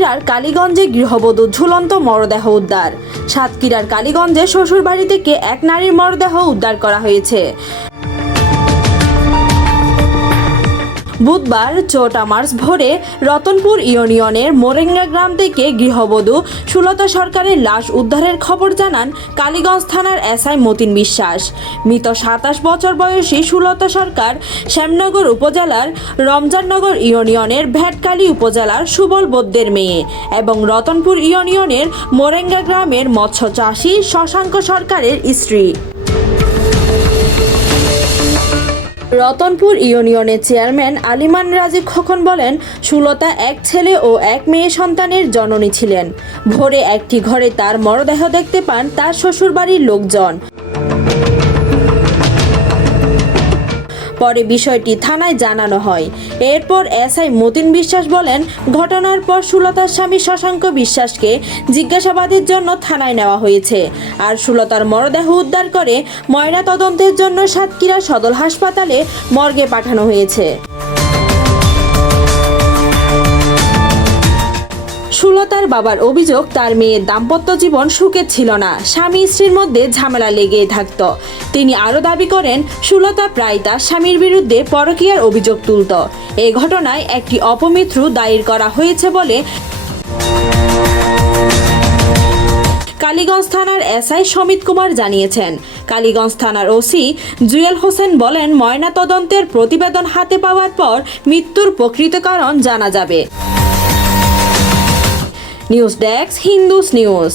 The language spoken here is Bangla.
সাতক্ষীরার কালীগঞ্জে গৃহবধূ ঝুলন্ত মরদেহ উদ্ধার। সাতক্ষীরার কালীগঞ্জে শ্বশুরবাড়ি থেকে এক নারীর মরদেহ উদ্ধার করা হয়েছে। বুধবার 4 মার্চ ভোরে রতনপুর ইউনিয়নের মোরেঙ্গা গ্রাম থেকে গৃহবধূ সুলতা সরকারের লাশ উদ্ধারের খবর জানান কালীগঞ্জ থানার এসআই মতিন বিশ্বাস। মৃত 27 বছর বয়সী সুলতা সরকার শ্যামনগর উপজেলার রমজাননগর ইউনিয়নের ভেটকালী উপজেলার সুবল বদ্দের মেয়ে এবং রতনপুর ইউনিয়নের মোরেঙ্গা গ্রামের মৎস্য চাষী শশাঙ্ক সরকারের স্ত্রী। রতনপুর ইউনিয়নের চেয়ারম্যান আলিমান রাজি খোকন বলেন, সুলতা এক ছেলে ও এক মেয়ে সন্তানের জননী ছিলেন। ভোরে একটি ঘরে তার মরদেহ দেখতে পান তার শ্বশুরবাড়ির লোকজন। পরে বিষয়টি থানায় জানানো হয়। এরপর এসআই মতিন বিশ্বাস বলেন, ঘটনার পর সুলতার স্বামী শশাঙ্ক বিশ্বাসকে জিজ্ঞাসাবাদের জন্য থানায় নেওয়া হয়েছে। আর সুলতার মরদেহ উদ্ধার করে ময়না তদন্তের জন্য সাতক্ষীরা সদর হাসপাতালে মর্গে পাঠানো হয়েছে। সুলতার বাবার অভিযোগ, তার মেয়ের দাম্পত্য জীবন সুখের ছিল না, স্বামী স্ত্রীর মধ্যে ঝামেলা লেগেই থাকত। তিনি আরও দাবি করেন, সুলতা প্রায় তার স্বামীর বিরুদ্ধে পরকীয়ার অভিযোগ তুলত। এই ঘটনায় একটি অপমৃত্যু দায়ের করা হয়েছে বলে কালীগঞ্জ থানার এসআই সমিত কুমার জানিয়েছেন। কালীগঞ্জ থানার ওসি জুয়েল হোসেন বলেন, ময়না তদন্তের প্রতিবেদন হাতে পাওয়ার পর মৃত্যুর প্রকৃত কারণ জানা যাবে। News desk, Hindus news.